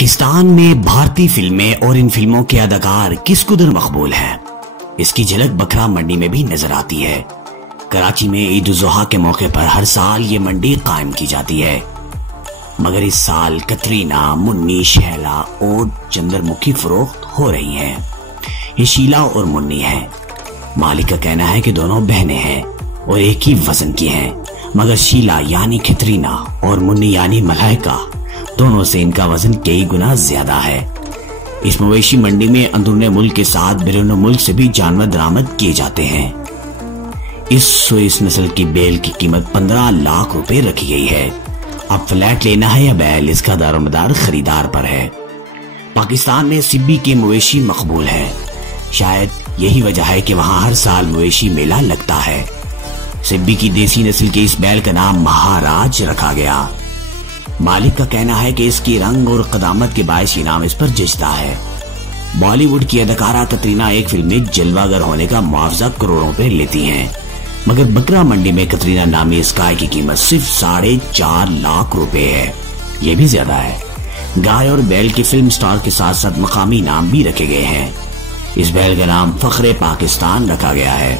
پاکستان میں بھارتی فلمیں اور ان فلموں کے اداکار کس قدر مقبول ہیں، اس کی جھلک بکرا منڈی میں بھی نظر آتی ہے۔ کراچی میں عید الاضحیٰ کے موقع پر ہر سال یہ منڈی قائم کی جاتی ہے، مگر اس سال کترینہ، منی، شیلا اور چندر مکھی فروخت ہو رہی ہیں۔ یہ شیلا اور منی ہیں۔ مالک کا کہنا ہے کہ دونوں بہنیں ہیں اور ایک ہی وزن کی ہیں، مگر شیلا یعنی کترینہ اور منی یعنی ملائکہ دونوں سے ان کا وزن کئی گنا زیادہ ہے۔ اس مویشی منڈی میں اندرون ملک کے ساتھ بیرون ملک سے بھی جانور درآمد کیے جاتے ہیں۔ اس سوئس نسل کی بیل کی قیمت 15 لاکھ روپے رکھی گئی ہے۔ اب فلیٹ لینا ہے یا بیل، اس کا دار و مدار خریدار پر ہے۔ پاکستان میں سبی کے مویشی مقبول ہیں، شاید یہی وجہ ہے کہ وہاں ہر سال مویشی میلہ لگتا ہے۔ سبی کی دیسی نسل کے اس بیل کا نام مہاراج رکھا گیا۔ مالک کا کہنا ہے کہ اس کی رنگ اور قدامت کے باعث یہ نام اس پر جچتا ہے۔ بالی ووڈ کی اداکارہ کترینہ ایک فلم میں جلوہ گر ہونے کا معاوضہ کروڑوں پہ لیتی ہیں، مگر بکرا منڈی میں کترینہ نامی اس گائے کی قیمت صرف 4.5 لاکھ روپے ہے۔ یہ بھی زیادہ ہے۔ گائے اور بیل کے فلم سٹار کے ساتھ ساتھ مقامی نام بھی رکھے گئے ہیں۔ اس بیل کا نام فخر پاکستان رکھا گیا ہے۔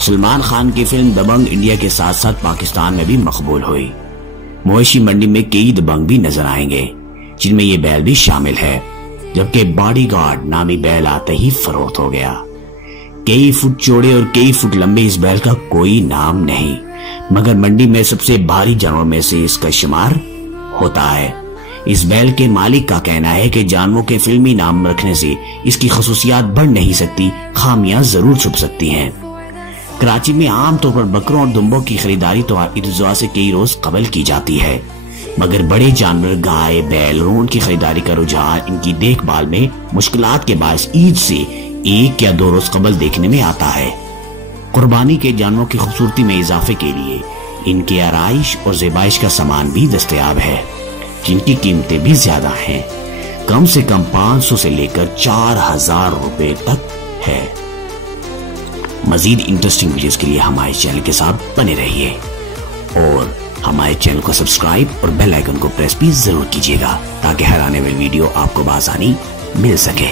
سلمان خان کی فلم دبنگ انڈیا کے ساتھ ساتھ پاکستان میں بھی مقبول ہوئی۔ مویشی منڈی میں کئی دبنگ بھی نظر آئیں گے، جن میں یہ بیل بھی شامل ہے، جبکہ باڈی گارڈ نامی بیل آتے ہی فروخت ہو گیا۔ کئی فٹ چوڑے اور کئی فٹ لمبے اس بیل کا کوئی نام نہیں، مگر منڈی میں سب سے بھاری جانوروں میں سے اس کا شمار ہوتا ہے۔ اس بیل کے مالک کا کہنا ہے کہ جانوروں کے فلمی نام رکھنے سے اس کی خصوصیات بڑھ نہیں سکتی، خامیاں ضرور چھپ سکتی ہیں۔ کراچی میں عام طور پر بکروں اور دمبوں کی خریداری تو عید الاضحیٰ سے کئی روز قبل کی جاتی ہے، مگر بڑے جانور گائے، بیل اور ان کی خریداری کا رجحان ان کی دیکھ بھال میں مشکلات کے باعث عید سے 1 یا 2 روز قبل دیکھنے میں آتا ہے۔ قربانی کے جانوروں کی خوبصورتی میں اضافے کے لیے ان کی آرائش اور زیبائش کا سامان بھی دستیاب ہے، جن کی قیمتیں بھی زیادہ ہیں، کم سے کم 500 سے لے کر 4000 روپے تک ہے۔ مزید انٹرسٹنگ ویڈیوز کے لیے ہمارے چینل کے ساتھ بنے رہیے اور ہمارے چینل کو سبسکرائب اور بیل آئیکن کو پریس بھی ضرور کیجیے گا تاکہ ہر آنے والی ویڈیو آپ کو بآسانی مل سکے۔